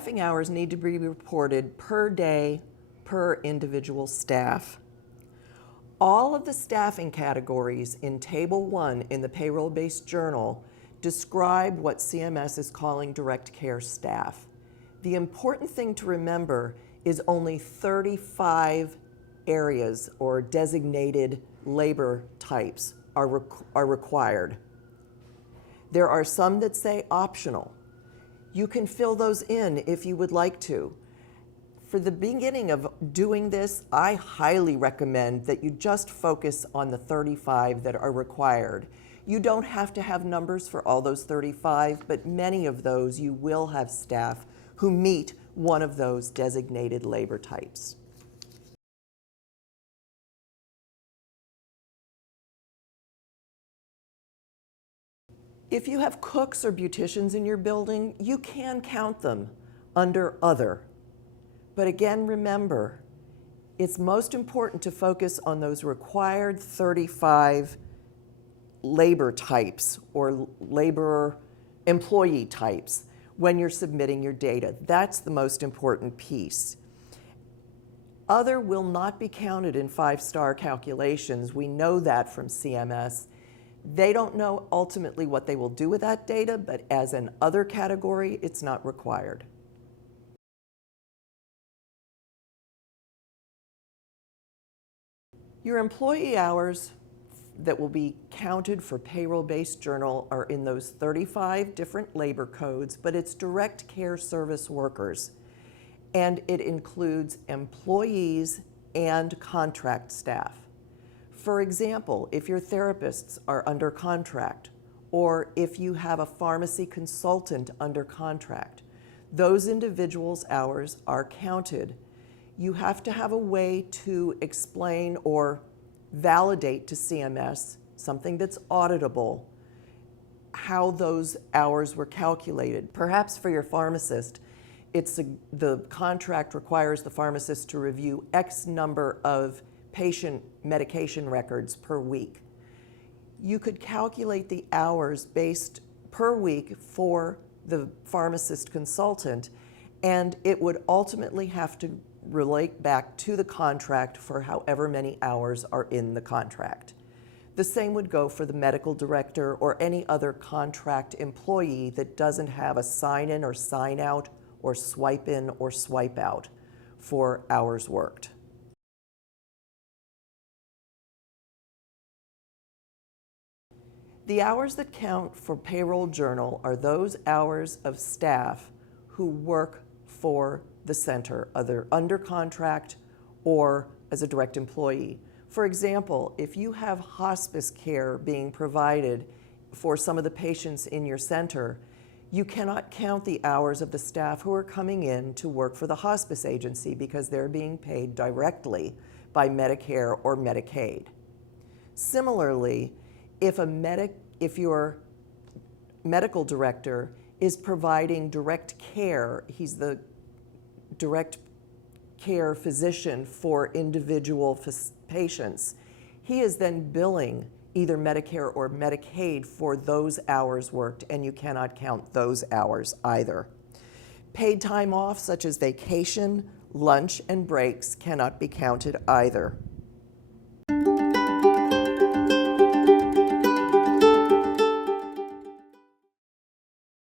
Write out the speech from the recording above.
staffing hours need to be reported per day per individual staff. All of the staffing categories in Table 1 in the payroll-based journal describe what CMS is calling direct care staff. The important thing to remember is only 35 areas or designated labor types are required. There are some that say optional. You can fill those in if you would like to. For the beginning of doing this, I highly recommend that you just focus on the 35 that are required. You don't have to have numbers for all those 35, but many of those you will have staff who meet one of those designated labor types. If you have cooks or beauticians in your building, you can count them under other. But again, remember, it's most important to focus on those required 35 labor types or labor employee types when you're submitting your data. That's the most important piece. Other will not be counted in 5-star calculations. We know that from CMS. They don't know ultimately what they will do with that data, but as an other category, it's not required. Your employee hours that will be counted for payroll-based journal are in those 35 different labor codes, but it's direct care service workers. And it includes employees and contract staff. For example, if your therapists are under contract, or if you have a pharmacy consultant under contract, those individuals' hours are counted. You have to have a way to explain or validate to CMS, something that's auditable, how those hours were calculated. Perhaps for your pharmacist, the contract requires the pharmacist to review X number of patient medication records per week. You could calculate the hours based per week for the pharmacist consultant, and it would ultimately have to relate back to the contract for however many hours are in the contract. The same would go for the medical director or any other contract employee that doesn't have a sign-in or sign-out or swipe-in or swipe-out for hours worked. The hours that count for payroll journal are those hours of staff who work for the center, either under contract or as a direct employee. For example, if you have hospice care being provided for some of the patients in your center, you cannot count the hours of the staff who are coming in to work for the hospice agency because they're being paid directly by Medicare or Medicaid. Similarly, if your medical director is providing direct care, he's the direct care physician for individual patients, he is then billing either Medicare or Medicaid for those hours worked, and you cannot count those hours either. Paid time off, such as vacation, lunch, and breaks, cannot be counted either.